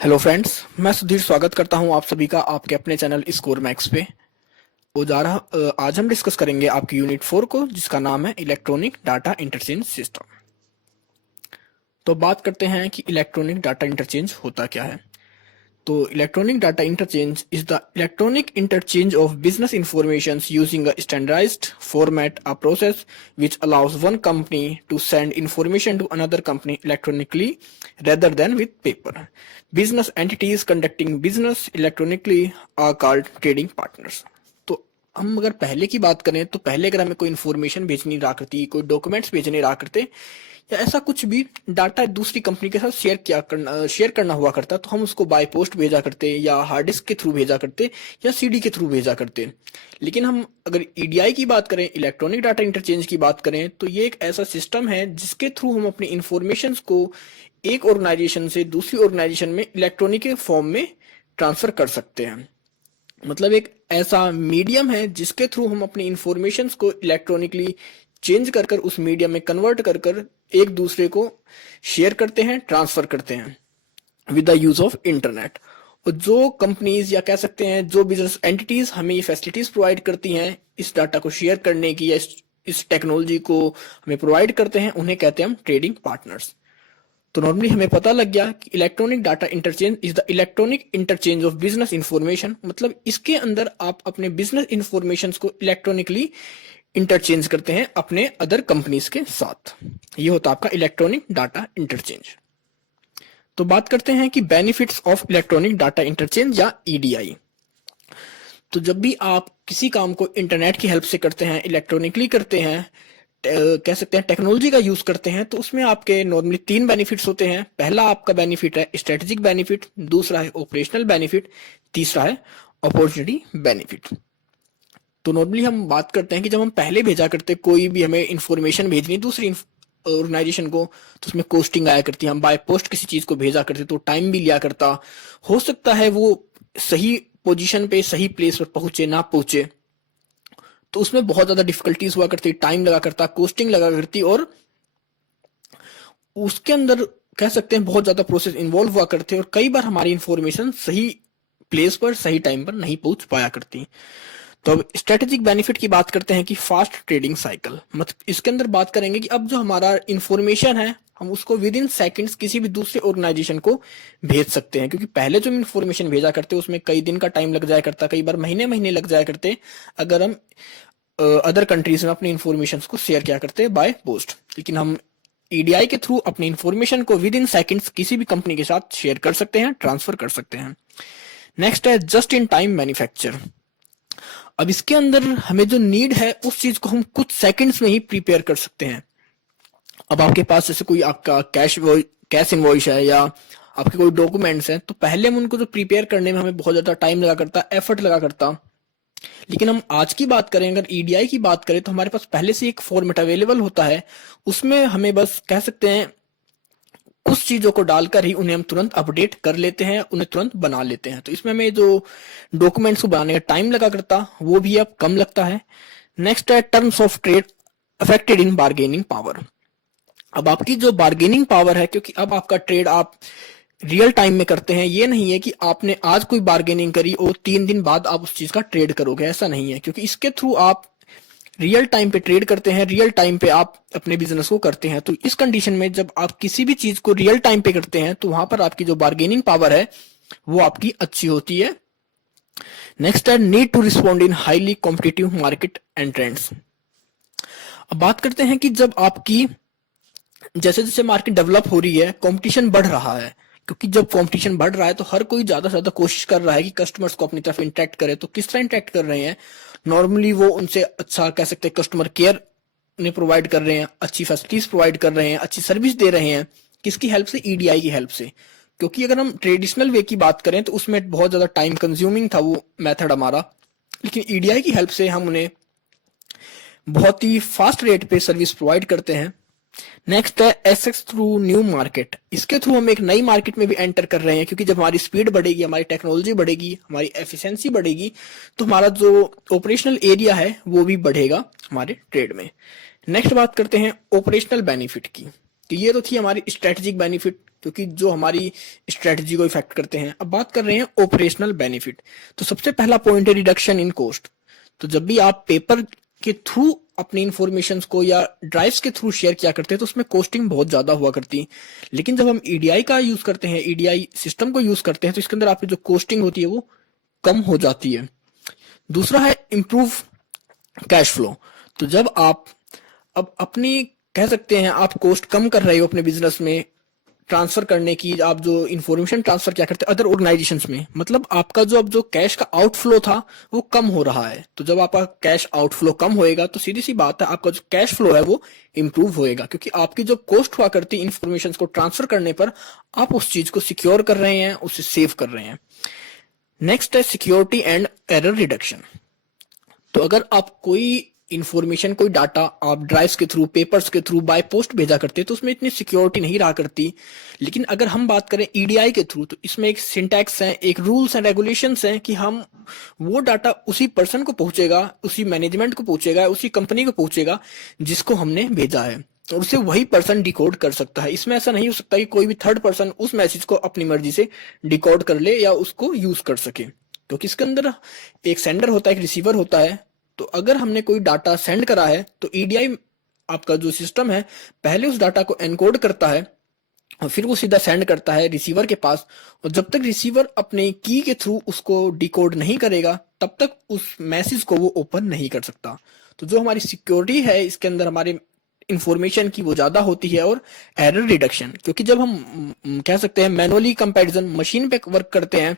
Hello friends, मैं सुधीर स्वागत करता हूं आप सभी का आपके अपने चैनल स्कोर मैक्स पे। आज हम डिस्कस करेंगे आपकी यूनिट 4 को, जिसका नाम है इलेक्ट्रॉनिक डाटा इंटरचेंज सिस्टम। तो बात करते हैं कि इलेक्ट्रॉनिक डाटा इंटरचेंज होता क्या है। तो electronic data interchange is the electronic interchange of business information using a standardised format, a process which allows one company to send information to another company electronically rather than with paper. Business entities conducting business electronically are called trading partners. तो हम अगर पहले की बात करें तो पहले अगर हमें कोई इन्फॉर्मेशन भेजनी रहा करती, कोई डॉक्यूमेंट्स भेजने रहा करते, या ऐसा कुछ भी डाटा दूसरी कंपनी के साथ शेयर करना हुआ करता, तो हम उसको बाय पोस्ट भेजा करते, या हार्ड डिस्क के थ्रू भेजा करते, या सीडी के थ्रू भेजा करते। लेकिन हम अगर ईडीआई की बात करें, इलेक्ट्रॉनिक डाटा इंटरचेंज की बात करें, तो ये एक ऐसा सिस्टम है जिसके थ्रू हम अपनी इंफॉर्मेशन को एक ऑर्गेनाइजेशन से दूसरी ऑर्गेनाइजेशन में इलेक्ट्रॉनिक फॉर्म में ट्रांसफर कर सकते हैं। मतलब एक ऐसा मीडियम है जिसके थ्रू हम अपनी इंफॉर्मेशन को इलेक्ट्रॉनिकली चेंज कर कर उस मीडियम में कन्वर्ट कर कर एक दूसरे को शेयर करते हैं, ट्रांसफर करते हैं with the use of internet. और जो कंपनीज या कह सकते हैं जो बिजनेस एंटिटीज हमें ये फैसिलिटीज प्रोवाइड करती हैं इस डाटा को शेयर करने की, या इस टेक्नोलॉजी को हमें प्रोवाइड करते हैं, उन्हें कहते हैं हम ट्रेडिंग पार्टनर्स। तो नॉर्मली हमें पता लग गया कि electronic data interchange is the electronic interchange of business information. मतलब इसके अंदर आप अपने बिजनेस इंफॉर्मेशन को इलेक्ट्रॉनिकली इंटरचेंज करते हैं अपने अदर कंपनीज के साथ। ये होता है आपका इलेक्ट्रॉनिक डाटा इंटरचेंज। तो बात करते हैं कि benefits of electronic data interchange या ईडीआई। तो जब भी आप किसी काम को इंटरनेट की हेल्प से करते हैं, इलेक्ट्रॉनिकली करते हैं, कह सकते हैं टेक्नोलॉजी का यूज करते हैं, तो उसमें आपके नॉर्मली 3 बेनिफिट्स होते हैं। पहला आपका बेनिफिट है स्ट्रेटेजिक बेनिफिट, दूसरा है ऑपरेशनल बेनिफिट, तीसरा है अपॉर्चुनिटी बेनिफिट। तो नॉर्मली हम बात करते हैं कि जब हम पहले भेजा करते, कोई भी हमें इंफॉर्मेशन भेजनी दूसरी ऑर्गेनाइजेशन को, तो उसमें कोस्टिंग आया करती, हम बाय पोस्ट किसी चीज को भेजा करते तो टाइम भी लिया करता। हो सकता है वो सही पोजीशन पे सही प्लेस पर पहुंचे ना पहुंचे, तो उसमें बहुत ज्यादा डिफिकल्टीज हुआ करती, टाइम लगा करता, कोस्टिंग लगा करती, और उसके अंदर कह सकते हैं बहुत ज्यादा प्रोसेस इन्वॉल्व हुआ करते, और कई बार हमारी इंफॉर्मेशन सही प्लेस पर सही टाइम पर नहीं पहुंच पाया करती। तो अब स्ट्रेटेजिक बेनिफिट की बात करते हैं कि फास्ट ट्रेडिंग साइकिल। मतलब इसके अंदर बात करेंगे कि अब जो हमारा इंफॉर्मेशन है हम उसको विद इन सेकेंड्स किसी भी दूसरे ऑर्गेनाइजेशन को भेज सकते हैं, क्योंकि पहले जो हम इंफॉर्मेशन भेजा करते उसमें कई दिन का टाइम लग जाया करता, कई बार महीने महीने लग जाया करते अगर हम अदर कंट्रीज में अपनी इंफॉर्मेशन को शेयर किया करते बाय पोस्ट। लेकिन हम ईडीआई के थ्रू अपनी इंफॉर्मेशन को विद इन सेकेंड्स किसी भी कंपनी के साथ शेयर कर सकते हैं, ट्रांसफर कर सकते हैं। नेक्स्ट है जस्ट इन टाइम मैन्युफैक्चर। अब इसके अंदर हमें जो नीड है उस चीज को हम कुछ सेकंड्स में ही प्रिपेयर कर सकते हैं। अब आपके पास जैसे कोई आपका कैश इनवॉइस है या आपके कोई डॉक्यूमेंट्स हैं, तो पहले हम उनको जो प्रिपेयर करने में हमें बहुत ज्यादा टाइम लगा करता, एफर्ट लगा करता। लेकिन हम आज की बात करें, अगर ईडीआई की बात करें, तो हमारे पास पहले से एक फॉर्मेट अवेलेबल होता है, उसमें हमें बस कह सकते हैं कुछ चीजों को डालकर ही उन्हें हम तुरंत अपडेट कर लेते हैं, उन्हें तुरंत बना लेते हैं। तो इसमें हमें जो डॉक्यूमेंट्स को बनाने का टाइम लगा करता वो भी अब कम लगता है। नेक्स्ट है terms of trade affected in bargaining power. अब आपकी जो बार्गेनिंग पावर है, क्योंकि अब आपका ट्रेड आप रियल टाइम में करते हैं, ये नहीं है कि आपने आज कोई बार्गेनिंग करी और 3 दिन बाद आप उस चीज का ट्रेड करोगे, ऐसा नहीं है। क्योंकि इसके थ्रू आप रियल टाइम पे ट्रेड करते हैं, रियल टाइम पे आप अपने बिजनेस को करते हैं। तो इस कंडीशन में जब आप किसी भी चीज को रियल टाइम पे करते हैं, तो वहां पर आपकी जो बार्गेनिंग पावर है वो आपकी अच्छी होती है। नेक्स्ट है need to respond in highly competitive market and trends. अब बात करते हैं कि जब आपकी जैसे जैसे मार्केट डेवलप हो रही है, कंपटीशन बढ़ रहा है, क्योंकि जब कंपटीशन बढ़ रहा है तो हर कोई ज्यादा से ज्यादा कोशिश कर रहा है कि कस्टमर्स को अपनी तरफ इंटरेक्ट करे। तो किस तरह इंटरेक्ट कर रहे हैं, नॉर्मली वो उनसे अच्छा कह सकते हैं कस्टमर केयर उन्हें प्रोवाइड कर रहे हैं, अच्छी फैसिलिटीज प्रोवाइड कर रहे हैं, अच्छी सर्विस दे रहे हैं। किसकी हेल्प से? ईडीआई की हेल्प से। क्योंकि अगर हम ट्रेडिशनल वे की बात करें तो उसमें बहुत ज्यादा टाइम कंज्यूमिंग था वो मेथड हमारा, लेकिन ईडीआई की हेल्प से हम उन्हें बहुत ही फास्ट रेट पे सर्विस प्रोवाइड करते हैं। नेक्स्ट है एक्सेस थ्रू न्यू मार्केट। इसके थ्रू हम एक नई मार्केट में भी एंटर कर रहे हैं, क्योंकि जब हमारी स्पीड बढ़ेगी, हमारी टेक्नोलॉजी बढ़ेगी, हमारी एफिशिएंसी बढ़ेगी, तो हमारा जो ऑपरेशनल एरिया है वो भी बढ़ेगा हमारे ट्रेड में। नेक्स्ट बात करते हैं ऑपरेशनल बेनिफिट की। तो ये तो थी हमारी स्ट्रेटेजिक बेनिफिट, क्योंकि जो हमारी स्ट्रेटजी को इफेक्ट करते हैं। अब बात कर रहे हैं ऑपरेशनल बेनिफिट। तो सबसे पहला पॉइंट है रिडक्शन इन कॉस्ट। तो जब भी आप पेपर के थ्रू अपनी इंफॉर्मेशन को या ड्राइव्स के थ्रू शेयर किया करते हैं तो उसमें कॉस्टिंग बहुत ज्यादा हुआ करती है। लेकिन जब हम ईडीआई का यूज करते हैं, ईडीआई सिस्टम को यूज करते हैं, तो इसके अंदर आपकी जो कॉस्टिंग होती है वो कम हो जाती है। दूसरा है इम्प्रूव कैश फ्लो। तो जब आप अब अपनी कह सकते हैं आप कॉस्ट कम कर रहे हो अपने बिजनेस में ट्रांसफर करने की, आप जो इंफॉर्मेशन ट्रांसफर क्या करते हैं अदर ऑर्गेनाइजेशंस में, मतलब आपका जो अब जो कैश का आउटफ्लो था वो कम हो रहा है। तो जब आपका कैश आउटफ्लो कम होएगा तो सीधी सी बात है आपका जो कैश फ्लो है वो इंप्रूव होएगा, क्योंकि आपकी जो कॉस्ट हुआ करती इंफॉर्मेशन को ट्रांसफर करने पर आप उस चीज को सिक्योर कर रहे हैं, उसे सेव कर रहे हैं। नेक्स्ट है सिक्योरिटी एंड एरर रिडक्शन। तो अगर आप कोई इंफॉर्मेशन, कोई डाटा आप ड्राइव्स के थ्रू, पेपर्स के थ्रू, बाय पोस्ट भेजा करते तो उसमें इतनी सिक्योरिटी नहीं रहा करती। लेकिन अगर हम बात करें ईडीआई के थ्रू, तो इसमें एक सिंटैक्स है, एक रूल्स एंड रेगुलेशंस हैं कि हम वो डाटा उसी पर्सन को पहुंचेगा, उसी मैनेजमेंट को पहुंचेगा, उसी कंपनी को पहुंचेगा जिसको हमने भेजा है, और उसे वही पर्सन डिकोड कर सकता है। इसमें ऐसा नहीं हो सकता कि कोई भी थर्ड पर्सन उस मैसेज को अपनी मर्जी से डिकोड कर ले या उसको यूज कर सके, क्योंकि इसके अंदर एक सेंडर होता है, एक रिसीवर होता है। तो अगर हमने कोई डाटा सेंड करा है तो ईडीआई आपका जो सिस्टम है पहले उस डाटा को एनकोड करता है और फिर वो सीधा सेंड करता है रिसीवर के पास, और जब तक रिसीवर अपने की के थ्रू उसको डिकोड नहीं करेगा तब तक उस मैसेज को वो ओपन नहीं कर सकता। तो जो हमारी सिक्योरिटी है इसके अंदर हमारे इंफॉर्मेशन की वो ज्यादा होती है। और एरर रिडक्शन, क्योंकि जब हम कह सकते हैं मैनुअली कंपैरिजन मशीन पे वर्क करते हैं,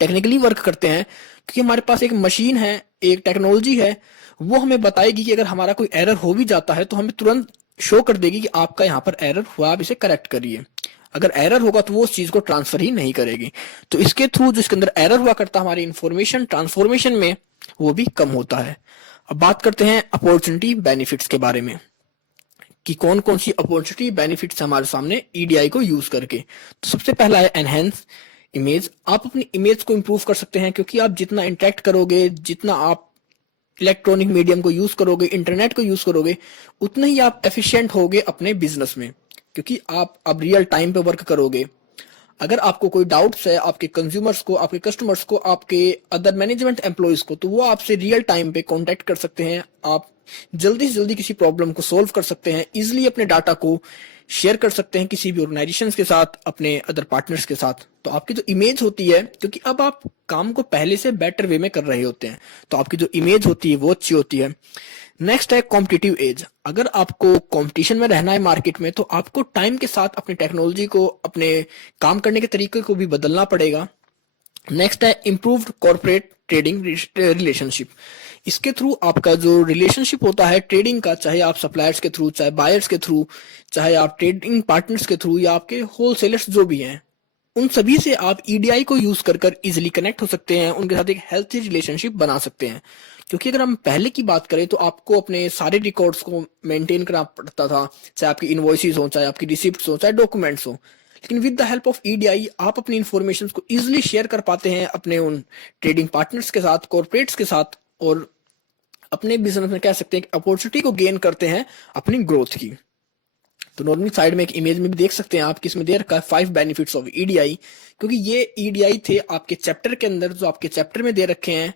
टेक्निकली वर्क करते हैं, क्योंकि हमारे पास एक मशीन है, एक टेक्नोलॉजी है, वो हमें बताएगी कि अगर हमारा कोई एरर हो भी जाता है तो हमें तुरंत शो कर देगी कि आपका यहाँ पर एरर हुआ, आप इसे करेक्ट करिए। अगर एरर होगा तो वो उस चीज को ट्रांसफर ही नहीं करेगी। तो इसके थ्रू जो इसके अंदर एरर हुआ करता है हमारी इंफॉर्मेशन ट्रांसफॉर्मेशन में, वो भी कम होता है। अब बात करते हैं अपॉर्चुनिटी बेनिफिट्स के बारे में कि कौन कौन सी अपॉर्चुनिटी बेनिफिट्स हमारे सामने ईडीआई को यूज करके। तो सबसे पहला है एनहेंस इमेज। आप अपनी इमेज को इंप्रूव कर सकते हैं, क्योंकि आप जितना इंटरेक्ट करोगे, जितना आप इलेक्ट्रॉनिक मीडियम को यूज करोगे, इंटरनेट को यूज करोगे, उतना ही आप एफिशिएंट होगे अपने बिजनेस में, क्योंकि आप अब रियल टाइम पे वर्क करोगे। अगर आपको कोई डाउट्स है आपके कंज्यूमर्स को, आपके कस्टमर्स को, आपके अदर मैनेजमेंट एम्प्लॉयज को, तो वो आपसे रियल टाइम पे कांटेक्ट कर सकते हैं। आप जल्दी से जल्दी किसी प्रॉब्लम को सोल्व कर सकते हैं, इजिली अपने डाटा को शेयर कर सकते हैं किसी भी ऑर्गेनाइजेशन के साथ, अपने अदर पार्टनर्स के साथ। तो आपकी जो इमेज होती है, क्योंकि अब आप काम को पहले से बेटर वे में कर रहे होते हैं, तो आपकी जो इमेज होती है वो अच्छी होती है। नेक्स्ट है कॉम्पिटिटिव एज। अगर आपको कंपटीशन में रहना है मार्केट में, तो आपको टाइम के साथ अपनी टेक्नोलॉजी को, अपने काम करने के तरीके को भी बदलना पड़ेगा। नेक्स्ट है इम्प्रूव्ड कॉर्पोरेट ट्रेडिंग रिलेशनशिप। इसके थ्रू आपका जो रिलेशनशिप होता है ट्रेडिंग का, चाहे आप सप्लायर्स के थ्रू, चाहे बायर्स के थ्रू, चाहे आप ट्रेडिंग पार्टनर्स के थ्रू, या आपके होलसेलर्स जो भी हैं, उन सभी से आप ईडीआई को यूज कर कर इजिली कनेक्ट हो सकते हैं, उनके साथ एक हेल्थी रिलेशनशिप बना सकते हैं। क्योंकि अगर हम पहले की बात करें तो आपको अपने सारे रिकॉर्ड्स को मेंटेन करना पड़ता था, चाहे आपकी इनवॉइसेस हो, चाहे आपकी रिसिप्ट्स हो, चाहे डॉक्यूमेंट्स हो। लेकिन with the help of EDI आप अपनी इन्फॉर्मेशन को इजिली शेयर कर पाते हैं अपने उन ट्रेडिंग पार्टनर्स के साथ, कॉर्पोरेट्स के साथ, और अपने बिजनेस में कह सकते हैं कि अपॉर्चुनिटी को गेन करते हैं अपनी ग्रोथ की। तो नॉर्मली साइड में एक इमेज में भी देख सकते हैं आप, किसमें दे रखा है 5 बेनिफिट्स ऑफ ईडीआई, क्योंकि ये ईडीआई थे आपके चैप्टर के अंदर, जो आपके चैप्टर में दे रखे हैं।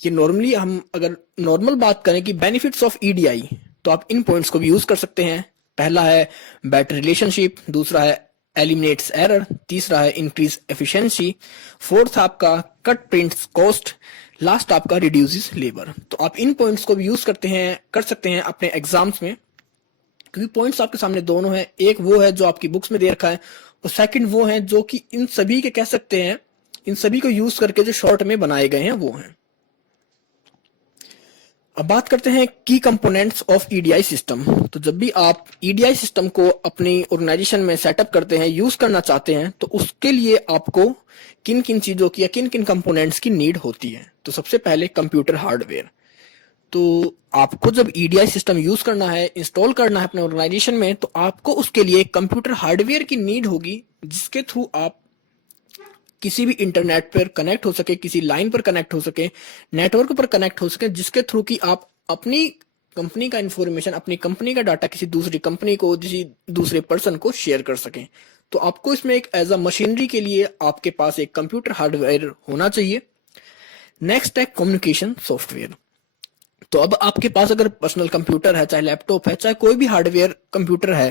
ये नॉर्मली हम अगर नॉर्मल बात करें कि बेनिफिट्स ऑफ ईडीआई, तो आप इन पॉइंट्स को भी यूज कर सकते हैं। पहला है बेटर रिलेशनशिप, दूसरा है एलिमिनेट्स एरर, तीसरा है इंक्रीज एफिशिएंसी, फोर्थ आपका कट प्रिंट्स कॉस्ट, लास्ट आपका रिड्यूसेस लेबर। तो आप इन पॉइंट्स को भी यूज कर सकते हैं अपने एग्जाम्स में, क्योंकि पॉइंट्स आपके सामने दोनों हैं। एक वो है जो आपकी बुक्स में दे रखा है, और सेकंड वो है जो कि इन सभी के कह सकते हैं, इन सभी को यूज करके जो शॉर्ट में बनाए गए हैं वो हैं। अब बात करते हैं की कंपोनेंट्स ऑफ ईडीआई सिस्टम। तो जब भी आप ईडीआई सिस्टम को अपनी ऑर्गेनाइजेशन में सेटअप करते हैं, यूज करना चाहते हैं, तो उसके लिए आपको किन किन चीजों की या किन किन कंपोनेंट्स की नीड होती है। तो सबसे पहले कंप्यूटर हार्डवेयर। तो आपको जब ईडीआई सिस्टम यूज करना है, इंस्टॉल करना है अपने ऑर्गेनाइजेशन में, तो आपको उसके लिए कंप्यूटर हार्डवेयर की नीड होगी, जिसके थ्रू आप किसी भी इंटरनेट पर कनेक्ट हो सके, किसी लाइन पर कनेक्ट हो सके, नेटवर्क पर कनेक्ट हो सके, जिसके थ्रू कि आप अपनी कंपनी का इंफॉर्मेशन, अपनी कंपनी का डाटा किसी दूसरी कंपनी को, किसी दूसरे पर्सन को शेयर कर सकें। तो आपको इसमें एक एज अ मशीनरी के लिए आपके पास एक कंप्यूटर हार्डवेयर होना चाहिए। नेक्स्ट है कम्युनिकेशन सॉफ्टवेयर। तो अब आपके पास अगर पर्सनल कंप्यूटर है, चाहे लैपटॉप है, चाहे कोई भी हार्डवेयर कंप्यूटर है,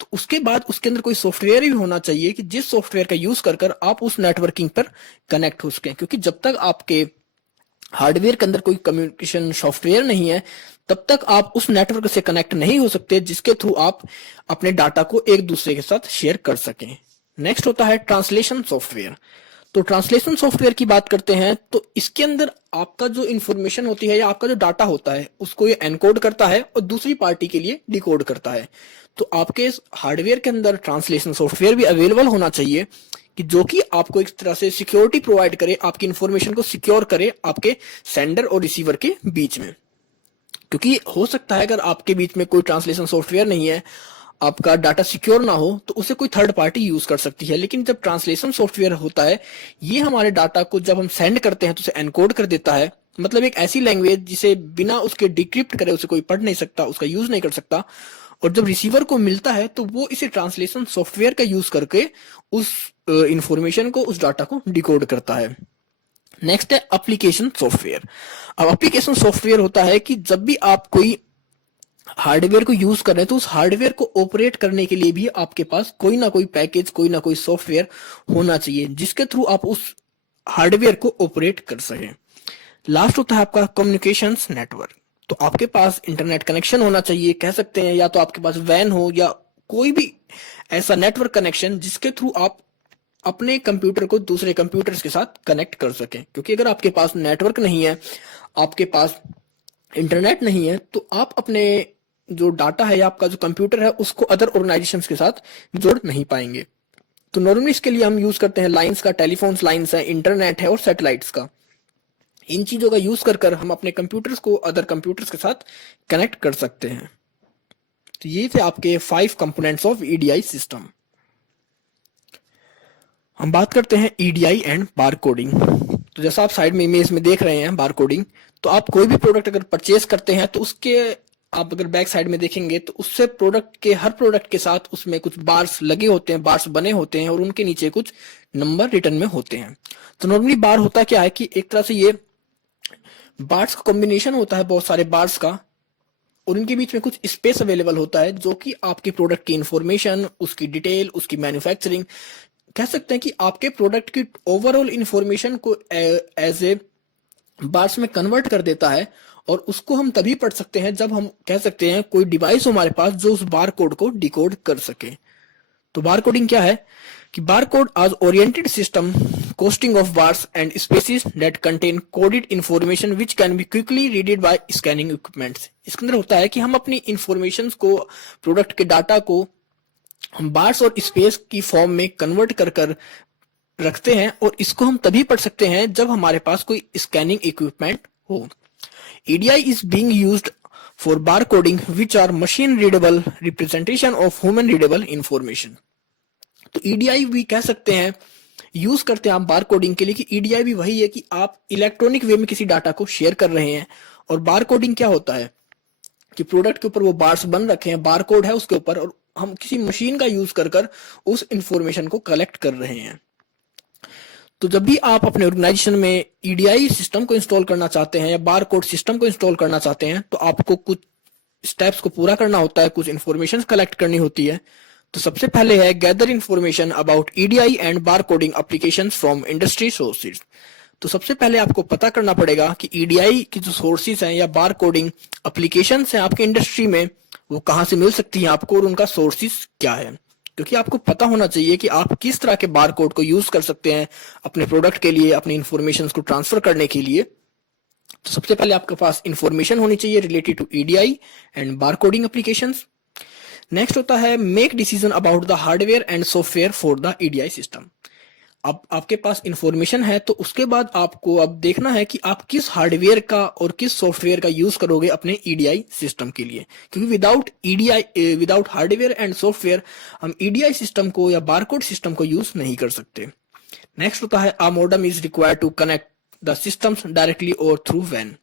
तो उसके बाद उसके अंदर कोई सॉफ्टवेयर भी होना चाहिए कि जिस सॉफ्टवेयर का यूज कर कर आप उस नेटवर्किंग पर कनेक्ट हो सकें। क्योंकि जब तक आपके हार्डवेयर के अंदर कोई कम्युनिकेशन सॉफ्टवेयर नहीं है, तब तक आप उस नेटवर्क से कनेक्ट नहीं हो सकते जिसके थ्रू आप अपने डाटा को एक दूसरे के साथ शेयर कर सकें। नेक्स्ट होता है ट्रांसलेशन सॉफ्टवेयर। तो ट्रांसलेशन सॉफ्टवेयर की बात करते हैं तो इसके अंदर आपका जो इंफॉर्मेशन होती है या आपका जो डाटा होता है उसको ये एनकोड करता है और दूसरी पार्टी के लिए डिकोड करता है। तो आपके हार्डवेयर के अंदर ट्रांसलेशन सॉफ्टवेयर भी अवेलेबल होना चाहिए कि जो कि आपको एक तरह से सिक्योरिटी प्रोवाइड करे, आपकी इंफॉर्मेशन को सिक्योर करे आपके सेंडर और रिसीवर के बीच में। क्योंकि हो सकता है अगर आपके बीच में कोई ट्रांसलेशन सॉफ्टवेयर नहीं है, आपका डाटा सिक्योर ना हो, तो उसे कोई थर्ड पार्टी यूज कर सकती है। लेकिन जब ट्रांसलेशन सॉफ्टवेयर होता है, ये हमारे डाटा को जब हम सेंड करते हैं तो उसे एनकोड कर देता है। मतलब एक ऐसी लैंग्वेज जिसे बिना उसके डिक्रिप्ट करे उसे कोई पढ़ नहीं सकता, उसका यूज नहीं कर सकता। और जब रिसीवर को मिलता है तो वो इसे ट्रांसलेशन सॉफ्टवेयर का यूज करके उस इंफॉर्मेशन को, उस डाटा को डिकोड करता है। नेक्स्ट है एप्लीकेशन सॉफ्टवेयर। अब एप्लीकेशन सॉफ्टवेयर होता है कि जब भी आप कोई हार्डवेयर को यूज कर रहे हैं तो उस हार्डवेयर को ऑपरेट करने के लिए भी आपके पास कोई ना कोई पैकेज, कोई ना कोई सॉफ्टवेयर होना चाहिए जिसके थ्रू आप उस हार्डवेयर को ऑपरेट कर सकें। लास्ट होता है आपका कम्युनिकेशंस नेटवर्क। तो आपके पास इंटरनेट कनेक्शन होना चाहिए, कह सकते हैं, या तो आपके पास वैन हो या कोई भी ऐसा नेटवर्क कनेक्शन जिसके थ्रू आप अपने कंप्यूटर को दूसरे कंप्यूटर्स के साथ कनेक्ट कर सकें। क्योंकि अगर आपके पास नेटवर्क नहीं है, आपके पास इंटरनेट नहीं है, तो आप अपने जो डाटा है या आपका जो कंप्यूटर है उसको अदर ऑर्गेनाइजेशंस के साथ जोड़ नहीं पाएंगे। तो नॉर्मली इसके लिए हम यूज करते हैं लाइंस का, टेलीफोन्स लाइंस है, इंटरनेट है और सैटेलाइट्स का। इन चीजों का यूज कर कर हम अपने कंप्यूटर्स को अदर कंप्यूटर्स के साथ कनेक्ट कर सकते हैं। तो ये थे आपके 5 कंपोनेंट्स ऑफ ईडीआई सिस्टम। हम बात करते हैं ईडीआई एंड बार कोडिंग। तो जैसा आप साइड में इमेज में देख रहे हैं बार कोडिंग, तो आप कोई भी प्रोडक्ट अगर परचेज करते हैं तो उसके आप अगर बैक साइड में देखेंगे तो उससे प्रोडक्ट के, हर प्रोडक्ट के साथ उसमें कुछ बार्स लगे होते हैं, बार्स बने होते हैं और उनके नीचे कुछ नंबर रिटर्न में होते हैं। तो नॉर्मली बार होता क्या है कि एक तरह से ये बार्स का कॉम्बिनेशन होता है बहुत सारे बार्स का, और उनके बीच में कुछ स्पेस अवेलेबल होता है जो कि आपके प्रोडक्ट की इंफॉर्मेशन, उसकी डिटेल, उसकी मैन्युफैक्चरिंग, कह सकते हैं कि आपके प्रोडक्ट की ओवरऑल इंफॉर्मेशन को एज ए बार्स में कन्वर्ट कर देता है। और उसको हम तभी पढ़ सकते हैं जब हम, कह सकते हैं, कोई डिवाइस हो हमारे पास जो उस बार कोड को डिकोड कर सके। तो बार कोडिंग क्या है कि bar code as oriented system consisting of bars and spaces that contain coded information which can be quickly readed by scanning equipments. इसके अंदर होता है कि हम अपनी इंफॉर्मेशन को, प्रोडक्ट के डाटा को हम बार्स और स्पेस की फॉर्म में कन्वर्ट कर कर रखते हैं, और इसको हम तभी पढ़ सकते हैं जब हमारे पास कोई स्कैनिंग इक्विपमेंट हो। EDI is being used for barcoding, which are machine readable representation of human readable information. तो EDI भी कह सकते हैं, यूज करते हैं आप बार कोडिंग के लिए कि EDI भी वही है कि आप इलेक्ट्रॉनिक वे में किसी डाटा को शेयर कर रहे हैं। और बार कोडिंग क्या होता है कि प्रोडक्ट के ऊपर वो बार्स बन रखे हैं, बार कोड है उसके ऊपर, और हम किसी मशीन का यूज कर कर उस इंफॉर्मेशन को कलेक्ट कर रहे हैं। तो जब भी आप अपने ऑर्गेनाइजेशन में ईडीआई सिस्टम को इंस्टॉल करना चाहते हैं या बार कोड सिस्टम को इंस्टॉल करना चाहते हैं, तो आपको कुछ स्टेप्स को पूरा करना होता है, कुछ इंफॉर्मेशन कलेक्ट करनी होती है। तो सबसे पहले है gather information about EDI and bar coding application from industry sources. तो सबसे पहले आपको पता करना पड़ेगा कि ईडीआई की जो सोर्सेज हैं या बार कोडिंग एप्लीकेशन हैं आपकी इंडस्ट्री में, वो कहाँ से मिल सकती हैं आपको और उनका सोर्सेज क्या है। क्योंकि आपको पता होना चाहिए कि आप किस तरह के बार कोड को यूज कर सकते हैं अपने प्रोडक्ट के लिए, अपनी इंफॉर्मेशन को ट्रांसफर करने के लिए। तो सबसे पहले आपके पास इंफॉर्मेशन होनी चाहिए related to EDI and bar coding applications. Next होता है make decision about the hardware and software for the EDI system. अब आपके पास इंफॉर्मेशन है तो उसके बाद आपको अब देखना है कि आप किस हार्डवेयर का और किस सॉफ्टवेयर का यूज करोगे अपने ईडीआई सिस्टम के लिए। क्योंकि विदाउट हार्डवेयर एंड सॉफ्टवेयर हम ईडीआई सिस्टम को या बारकोड सिस्टम को यूज नहीं कर सकते। नेक्स्ट होता है a modem is required to connect the systems directly और थ्रू वैन।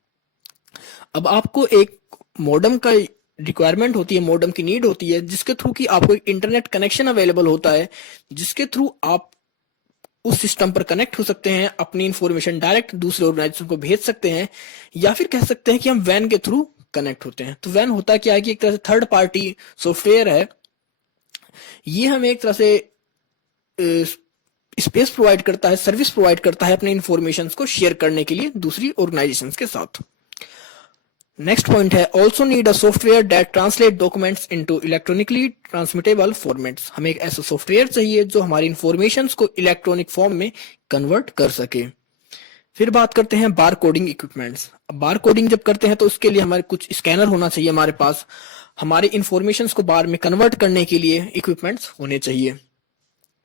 अब आपको एक मॉडेम का रिक्वायरमेंट होती है, मॉडेम की नीड होती है, जिसके थ्रू कि आपको एक इंटरनेट कनेक्शन अवेलेबल होता है, जिसके थ्रू आप उस सिस्टम पर कनेक्ट हो सकते हैं, अपनी इंफॉर्मेशन डायरेक्ट दूसरे ऑर्गेनाइजेशन को भेज सकते हैं, या फिर कह सकते हैं कि हम वैन के थ्रू कनेक्ट होते हैं। तो वैन होता क्या है कि एक तरह से थर्ड पार्टी सॉफ्टवेयर है, ये हमें एक तरह से स्पेस प्रोवाइड करता है, सर्विस प्रोवाइड करता है अपने इंफॉर्मेशन को शेयर करने के लिए दूसरी ऑर्गेनाइजेशन के साथ। नेक्स्ट पॉइंट है also need a software that translate documents into electronically transmittable formats. हमें एक ऐसा सॉफ्टवेयर चाहिए जो हमारी इंफॉर्मेशन को इलेक्ट्रॉनिक फॉर्म में कन्वर्ट कर सके। फिर बात करते हैं बार कोडिंग इक्विपमेंट्स। अब बार कोडिंग जब करते हैं तो उसके लिए हमारे कुछ स्कैनर होना चाहिए हमारे पास, हमारे इंफॉर्मेशन को बार में कन्वर्ट करने के लिए इक्विपमेंट्स होने चाहिए।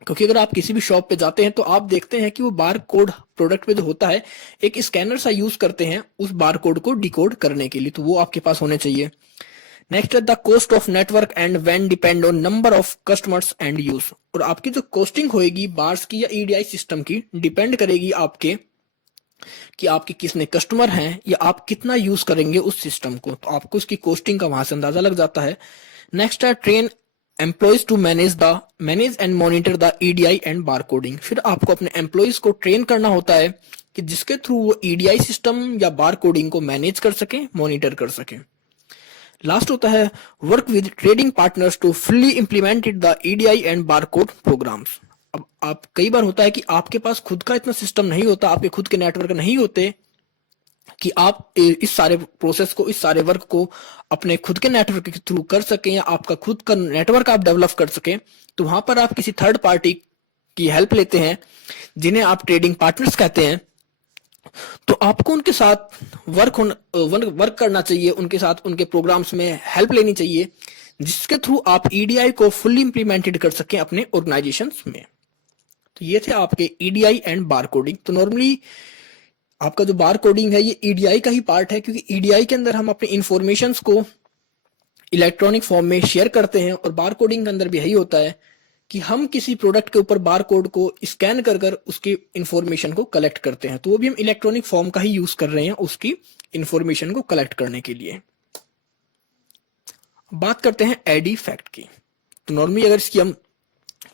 क्योंकि अगर आप किसी भी शॉप पे जाते हैं तो आप देखते हैं कि वो बार कोड प्रोडक्ट पे जो होता है एक स्कैनर सा यूज करते हैं उस बार कोड को डिकोड करने के लिए, तो वो आपके पास होने चाहिए। नेक्स्ट है the cost of network and VAN depend on number of customers and use. और आपकी जो कॉस्टिंग होगी बार्स की या ईडीआई सिस्टम की डिपेंड करेगी आपके कि आपके कितने कस्टमर हैं या आप कितना यूज करेंगे उस सिस्टम को, तो आपको उसकी कॉस्टिंग का वहां से अंदाजा लग जाता है। नेक्स्ट है train employees to manage and monitor the EDI and bar coding. फिर आपको अपने एम्प्लॉयज को ट्रेन करना होता है कि जिसके थ्रू वो ईडीआई सिस्टम या बार कोडिंग को मैनेज कर सके, मॉनिटर कर सके। लास्ट होता है work with trading partners to fully implemented the EDI and bar code programmes. अब आप कई बार होता है कि आपके पास खुद का इतना सिस्टम नहीं होता, आपके खुद के नेटवर्क नहीं होते कि आप इस सारे प्रोसेस को, इस सारे वर्क को अपने खुद के नेटवर्क के थ्रू कर सकें, या आपका खुद का नेटवर्क आप डेवलप कर सकें। तो वहां पर आप किसी थर्ड पार्टी की हेल्प लेते हैं जिन्हें आप ट्रेडिंग पार्टनर्स कहते हैं। तो आपको उनके साथ वर्क करना चाहिए, उनके साथ उनके प्रोग्राम्स में हेल्प लेनी चाहिए, जिसके थ्रू आप ईडीआई को फुल्ली इंप्लीमेंटेड कर सकें अपने ऑर्गेनाइजेशन में। तो ये थे आपके ईडीआई एंड बार कोडिंग। तो नॉर्मली आपका जो बार कोडिंग है ये ईडीआई का ही पार्ट है, क्योंकि ईडीआई के अंदर हम अपने इंफॉर्मेशन को इलेक्ट्रॉनिक फॉर्म में शेयर करते हैं, और बार कोडिंग के अंदर भी यही होता है कि हम किसी प्रोडक्ट के ऊपर बार कोड को स्कैन कर कर उसकी इंफॉर्मेशन को कलेक्ट करते हैं। तो वो भी हम इलेक्ट्रॉनिक फॉर्म का ही यूज कर रहे हैं उसकी इंफॉर्मेशन को कलेक्ट करने के लिए। बात करते हैं एडी फैक्ट की। तो नॉर्मली अगर इसकी हम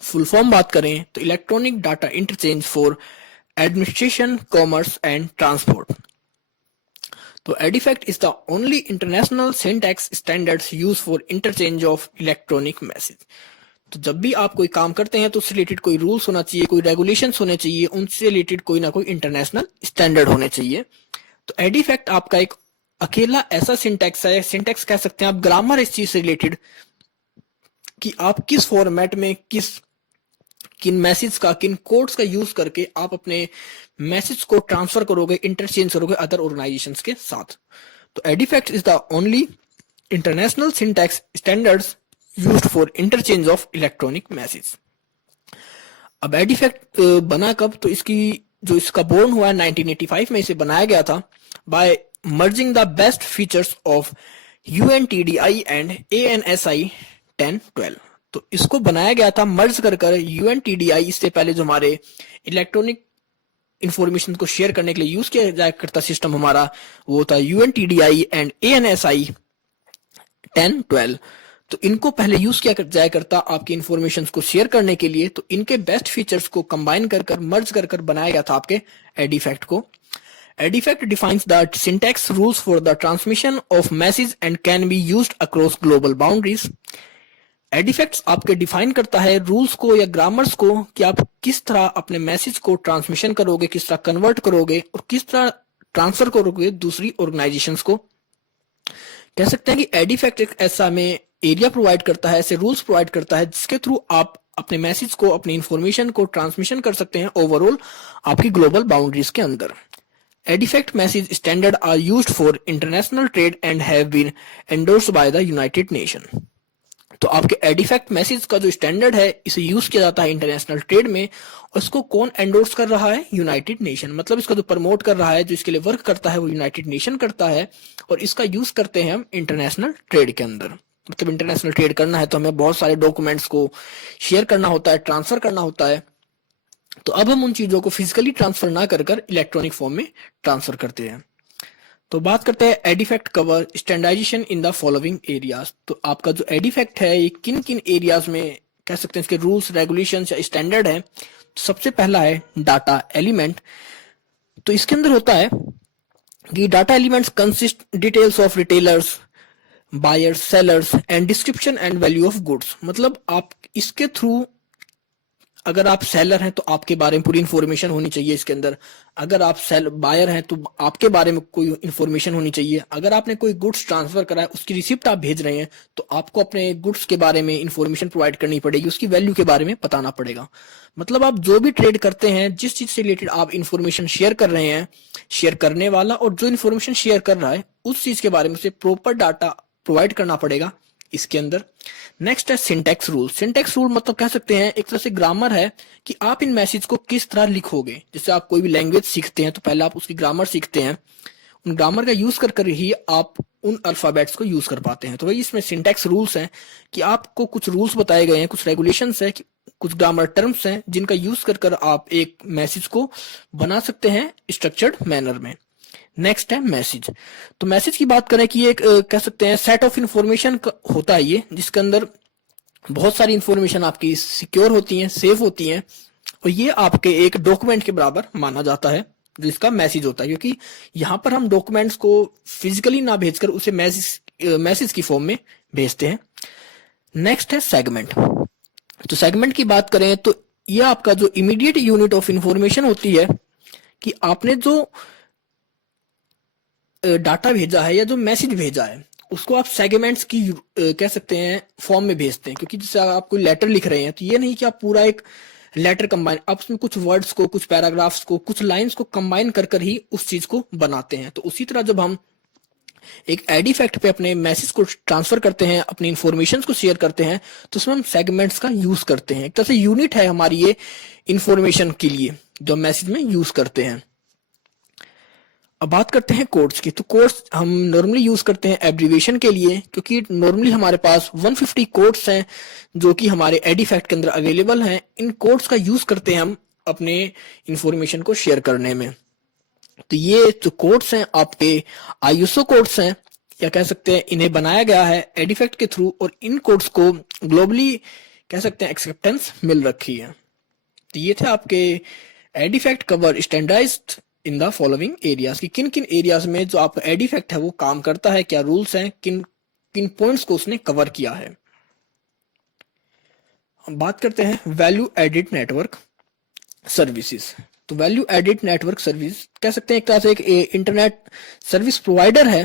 फुल फॉर्म बात करें तो electronic data interchange for administration, commerce and transport. तो EDIFACT is the only international syntax standards use for interchange of electronic message. तो जब भी आप कोई काम करते हैं तो उससे रिलेटेड कोई रूल्स होना चाहिए, कोई रेगुलेशंस होने चाहिए, उनसे रिलेटेड कोई ना कोई इंटरनेशनल स्टैंडर्ड होने चाहिए। तो एडीफैक्ट आपका एक अकेला ऐसा सिंटैक्स है, सिंटैक्स कह सकते हैं आप, ग्रामर इस चीज से रिलेटेड कि आप किस फॉर्मेट में किन मैसेज का, किन कोड्स का यूज करके आप अपने मैसेज को ट्रांसफर करोगे, इंटरचेंज करोगे अदर ऑर्गेनाइजेशंस के साथ। तो EDIFACT is the only international syntax standards used for interchange of electronic message. अब एडीफैक्ट बना कब? तो इसका बोर्न हुआ 1985 में इसे बनाया गया था by merging the best features of UNTDI and ANSI 1012। तो इसको बनाया गया था मर्ज कर यूएनटीडीआई, इससे पहले जो हमारे इलेक्ट्रॉनिक इंफॉर्मेशन को शेयर करने के लिए यूज किया जाया करता सिस्टम हमारा, वो था यूएनटीडीआई एंड एएनएसआई 1012। तो इनको पहले यूज किया जाया करता आपकी इंफॉर्मेशन को शेयर करने के लिए। तो इनके बेस्ट फीचर्स को कंबाइन कर मर्ज कर बनाया गया था आपके एडीफैक्ट को। EDIFACT defines the syntax rules for the transmission of message and can be used across global boundaries. EDIFACTs आपके डिफाइन करता है रूल्स को या ग्रामर्स को कि आप किस तरह अपने मैसेज को ट्रांसमिशन करोगे, किस तरह कन्वर्ट करोगे और किस तरह ट्रांसफर करोगे दूसरी ऑर्गेनाइजेशंस को। कह सकते हैं कि एडीफैक्ट एक ऐसा में एरिया प्रोवाइड करता है, ऐसे रूल्स प्रोवाइड करता है जिसके थ्रू आप अपने मैसेज को, अपनी इंफॉर्मेशन को ट्रांसमिशन कर सकते हैं ओवरऑल आपकी ग्लोबल बाउंड्रीज के अंदर। EDIFACT message standard are used for international trade and have been endorsed by the United Nation. तो आपके एडीफैक्ट मैसेज का जो स्टैंडर्ड है इसे यूज किया जाता है इंटरनेशनल ट्रेड में, और इसको कौन एंडोर्स कर रहा है? United nation. मतलब इसका जो प्रमोट कर रहा है, जो इसके लिए वर्क करता है, वो यूनाइटेड नेशन करता है, और इसका यूज करते हैं हम इंटरनेशनल ट्रेड के अंदर। मतलब इंटरनेशनल ट्रेड करना है तो हमें बहुत सारे डॉक्यूमेंट्स को शेयर करना होता है, ट्रांसफर करना होता है। तो अब हम उन चीजों को फिजिकली ट्रांसफर ना कर इलेक्ट्रॉनिक फॉर्म में ट्रांसफर करते हैं। तो बात करते हैं EDIFACT cover standardisation in the following areas. तो आपका जो एडिफैक्ट है ये किन किन एरियाज में कह सकते हैं इसके रूल्स रेगुलेशंस या स्टैंडर्ड है। सबसे पहला है डाटा एलिमेंट। तो इसके अंदर होता है कि data elements consist details of retailers, buyers, sellers and description and value of goods. मतलब आप इसके थ्रू, अगर आप सेलर हैं तो आपके बारे में पूरी इंफॉर्मेशन होनी चाहिए इसके अंदर। अगर आप बायर हैं तो आपके बारे में कोई इंफॉर्मेशन होनी चाहिए। अगर आपने कोई गुड्स ट्रांसफर करा है, उसकी रिसिप्ट आप भेज रहे हैं, तो आपको अपने गुड्स के बारे में इंफॉर्मेशन प्रोवाइड करनी पड़ेगी, उसकी वैल्यू के बारे में बताना पड़ेगा। मतलब आप जो भी ट्रेड करते हैं, जिस चीज से रिलेटेड आप इंफॉर्मेशन शेयर कर रहे हैं, शेयर करने वाला और जो इंफॉर्मेशन शेयर कर रहा है उस चीज के बारे में उसे प्रॉपर डाटा प्रोवाइड करना पड़ेगा इसके अंदर। नेक्स्ट है सिंटैक्स रूल। सिंटैक्स रूल मतलब कह सकते हैं एक तरह से ग्रामर है कि आप इन मैसेज को किस तरह लिखोगे। जैसे आप कोई भी लैंग्वेज सीखते हैं तो पहले आप उसकी ग्रामर सीखते हैं, उन ग्रामर का यूज कर ही आप उन अल्फाबेट्स को यूज कर पाते हैं। तो वही इसमें सिंटैक्स रूल्स हैं कि आपको कुछ रूल्स बताए गए हैं, कुछ रेगुलेशंस है, कुछ ग्रामर टर्म्स हैं जिनका यूज कर आप एक मैसेज को बना सकते हैं स्ट्रक्चर्ड मैनर में। नेक्स्ट है मैसेज। तो मैसेज की बात करें कि ये एक कह सकते हैं सेट ऑफ इंफॉर्मेशन होता है ये, जिसके अंदर बहुत सारी इंफॉर्मेशन आपकी सिक्योर होती हैं, सेफ होती हैं, और ये आपके एक डॉक्यूमेंट के बराबर माना जाता है जो इसका मैसेज होता है, क्योंकि यहाँ पर हम डॉक्यूमेंट्स को फिजिकली ना भेजकर उसे मैसेज की फॉर्म में भेजते हैं। नेक्स्ट है सेगमेंट। तो सेगमेंट की बात करें तो ये आपका जो इमीडिएट यूनिट ऑफ इंफॉर्मेशन होती है कि आपने जो डाटा भेजा है या जो मैसेज भेजा है उसको आप सेगमेंट्स की कह सकते हैं फॉर्म में भेजते हैं। क्योंकि जैसे आप कोई लेटर लिख रहे हैं तो ये नहीं कि आप पूरा एक लेटर कंबाइन, आप उसमें कुछ वर्ड्स को, कुछ पैराग्राफ्स को, कुछ लाइंस को कंबाइन कर ही उस चीज को बनाते हैं। तो उसी तरह जब हम एक एडिफैक्ट पे अपने मैसेज को ट्रांसफर करते हैं, अपनी इंफॉर्मेशन को शेयर करते हैं, तो उसमें हम सेगमेंट्स का यूज करते हैं। एक तरह से यूनिट है हमारी ये इंफॉर्मेशन के लिए जो मैसेज में यूज करते हैं। अब बात करते हैं कोड्स की। तो कोड्स हम नॉर्मली यूज करते हैं एब्रीविएशन के लिए, क्योंकि नॉर्मली हमारे पास 150 कोड्स हैं जो कि हमारे एडिफैक्ट के अंदर अवेलेबल हैं। इन कोड्स का यूज करते हैं हम अपने इंफॉर्मेशन को शेयर करने में। तो ये जो कोड्स हैं आपके आईएसओ कोड्स हैं, या कह सकते हैं इन्हें बनाया गया है एडिफैक्ट के थ्रू, और इन कोड्स को ग्लोबली कह सकते हैं एक्सेप्टेंस मिल रखी है। तो ये थे आपके EDIFACT cover standardised in the following areas की किन किन एरियाज में जो आपका एडिफैक्ट है वो काम करता है, क्या रूल्स हैं, किन किन पॉइंट्स को उसने कवर किया है। हम बात करते हैं वैल्यू एडिड नेटवर्क सर्विसेज। तो वैल्यू एडिड नेटवर्क सर्विस कह सकते हैं एक तरह से एक इंटरनेट सर्विस प्रोवाइडर है,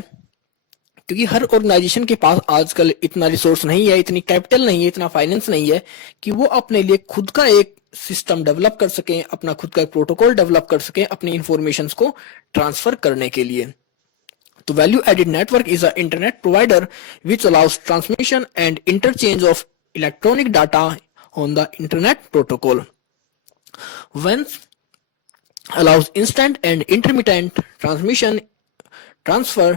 क्योंकि हर ऑर्गेनाइजेशन के पास आजकल इतना रिसोर्स नहीं है, इतनी कैपिटल नहीं है, इतना फाइनेंस नहीं है कि वो अपने लिए खुद का एक सिस्टम डेवलप कर सकें, अपना खुद का एक प्रोटोकॉल डेवलप कर सकें अपनी इंफॉर्मेशन को ट्रांसफर करने के लिए। तो value added network is a internet provider which allows transmission and interchange of electronic data on the internet protocol, whence allows instant and intermittent transmission, transfer,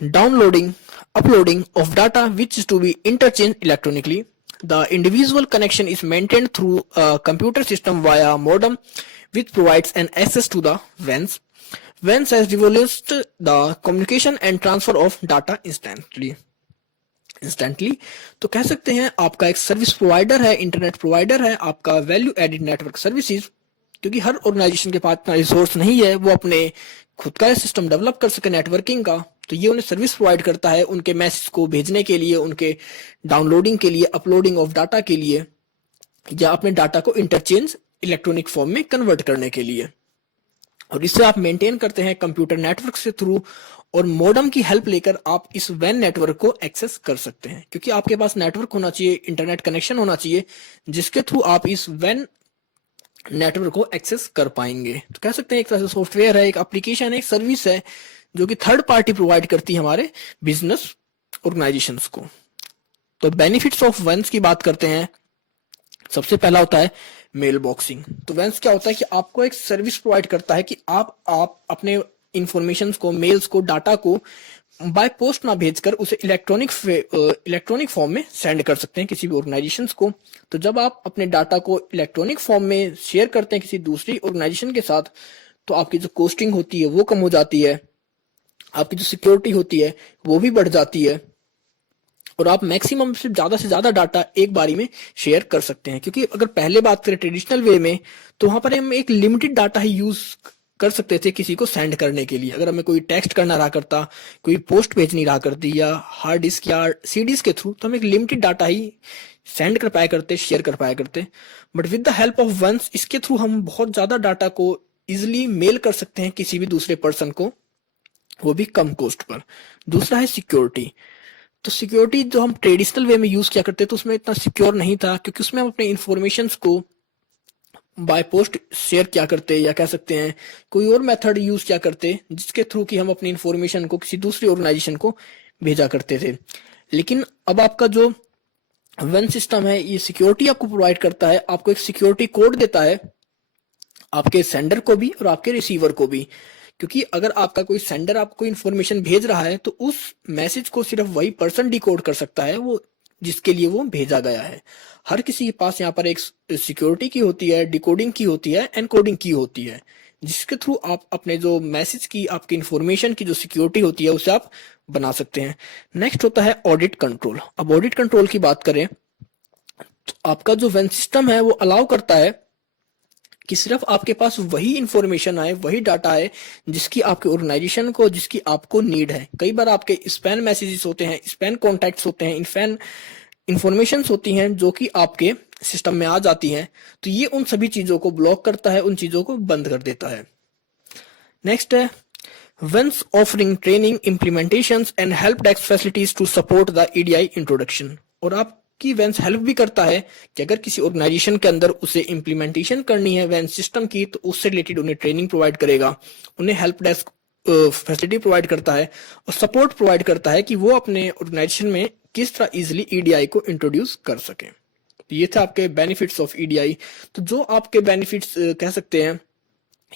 downloading, uploading of data which is to be interchanged electronically. The individual connection is maintained through a computer system via modem which provides an access to the WANs. WANs has revolutionized the communication and transfer of data instantly. तो कह सकते हैं आपका एक service provider है, internet provider है आपका value added network services, क्योंकि हर ऑर्गेनाइजेशन के पास इतना रिसोर्स नहीं है वो अपने खुद का सिस्टम डेवलप कर सके नेटवर्किंग का। तो ये उन्हें सर्विस प्रोवाइड करता है उनके मैसेज को भेजने के लिए, उनके डाउनलोडिंग के लिए, अपलोडिंग ऑफ डाटा के लिए, या अपने डाटा को इंटरचेंज इलेक्ट्रॉनिक फॉर्म में कन्वर्ट करने के लिए। और इससे आप मेंटेन करते हैं कंप्यूटर नेटवर्क से थ्रू, और मॉडेम की हेल्प लेकर आप इस वैन नेटवर्क को एक्सेस कर सकते हैं, क्योंकि आपके पास नेटवर्क होना चाहिए, इंटरनेट कनेक्शन होना चाहिए जिसके थ्रू आप इस वैन नेटवर्क को एक्सेस कर पाएंगे। तो कह सकते हैं एक तरह से सॉफ्टवेयर है, एक एप्लीकेशन है, एक सर्विस है जो कि थर्ड पार्टी प्रोवाइड करती है हमारे बिजनेस ऑर्गेनाइजेशंस को। तो बेनिफिट्स ऑफ वैन्स की बात करते हैं। सबसे पहला होता है मेल बॉक्सिंग। तो वैन्स क्या होता है कि आपको एक सर्विस प्रोवाइड करता है कि आप अपने इंफॉर्मेशन को, मेल्स को, डाटा को बाय पोस्ट ना भेजकर उसे इलेक्ट्रॉनिक फॉर्म में सेंड कर सकते हैं किसी भी ऑर्गेनाइजेशन को। तो जब आप अपने डाटा को इलेक्ट्रॉनिक फॉर्म में शेयर करते हैं किसी दूसरी ऑर्गेनाइजेशन के साथ, तो आपकी जो कॉस्टिंग होती है वो कम हो जाती है, आपकी जो सिक्योरिटी होती है वो भी बढ़ जाती है, और आप मैक्सिमम से ज्यादा डाटा एक बारी में शेयर कर सकते हैं। क्योंकि अगर पहले बात करें ट्रेडिशनल वे में, तो वहां पर हम एक लिमिटेड डाटा ही यूज कर सकते थे किसी को सेंड करने के लिए। अगर हमें कोई टेक्स्ट करना रहा करता, कोई पोस्ट भेजनी रहा करती, या हार्ड डिस्क या सीडीज के थ्रू, तो हम एक लिमिटेड डाटा ही सेंड कर पाया करते, शेयर कर पाया करते। But with the help of VANs, इसके थ्रू हम बहुत ज्यादा डाटा को इजिली मेल कर सकते हैं किसी भी दूसरे पर्सन को, वो भी कम कॉस्ट पर। दूसरा है सिक्योरिटी। तो सिक्योरिटी जो हम ट्रेडिशनल वे में यूज किया करते तो उसमें इतना सिक्योर नहीं था, क्योंकि उसमें हम अपने इंफॉर्मेशन को बाय पोस्ट शेयर क्या करते, या कह सकते हैं कोई और मेथड यूज क्या करते जिसके थ्रू कि हम अपनी इंफॉर्मेशन को किसी दूसरी ऑर्गेनाइजेशन को भेजा करते थे। लेकिन अब आपका जो वन सिस्टम है, ये सिक्योरिटी आपको प्रोवाइड करता है, आपको एक सिक्योरिटी कोड देता है, आपके सेंडर को भी और आपके रिसीवर को भी। क्योंकि अगर आपका कोई सेंडर आपको कोई इन्फॉर्मेशन भेज रहा है, तो उस मैसेज को सिर्फ वही पर्सन डिकोड कर सकता है वो जिसके लिए वो भेजा गया है। हर किसी के पास यहाँ पर एक सिक्योरिटी की होती है, डिकोडिंग की होती है, एनकोडिंग की होती है, जिसके थ्रू आप अपने जो मैसेज की, आपकी इंफॉर्मेशन की जो सिक्योरिटी होती है उसे आप बना सकते हैं। नेक्स्ट होता है ऑडिट कंट्रोल। अब ऑडिट कंट्रोल की बात करें तो आपका जो वेन सिस्टम है वो अलाउ करता है कि सिर्फ आपके पास वही इंफॉर्मेशन आए, वही डाटा आए जिसकी आपके ऑर्गेनाइजेशन को, जिसकी आपको नीड है। कई बार आपके स्पैम मैसेजेस होते हैं, स्पैम कॉन्टैक्ट्स होते हैं, इनफैन इंफॉर्मेशन होती हैं जो कि आपके सिस्टम में आ जाती हैं, तो ये उन सभी चीजों को ब्लॉक करता है, उन चीजों को बंद कर देता है। नेक्स्ट है VANs offering training, implementations and help desk facilities to support the EDI introduction. और आपकी वेंस हेल्प भी करता है कि अगर किसी ऑर्गेनाइजेशन के अंदर उसे इम्प्लीमेंटेशन करनी है वेंस सिस्टम की, तो उससे रिलेटेड उन्हें ट्रेनिंग प्रोवाइड करेगा, उन्हें हेल्प डेस्क फैसिलिटी प्रोवाइड करता है और सपोर्ट प्रोवाइड करता है कि वो अपने ऑर्गेनाइजेशन में किस तरह इजिली ईडीआई को इंट्रोड्यूस कर सके। तो ये थे आपके बेनिफिट्स ऑफ ईडीआई। तो जो आपके बेनिफिट्स कह सकते हैं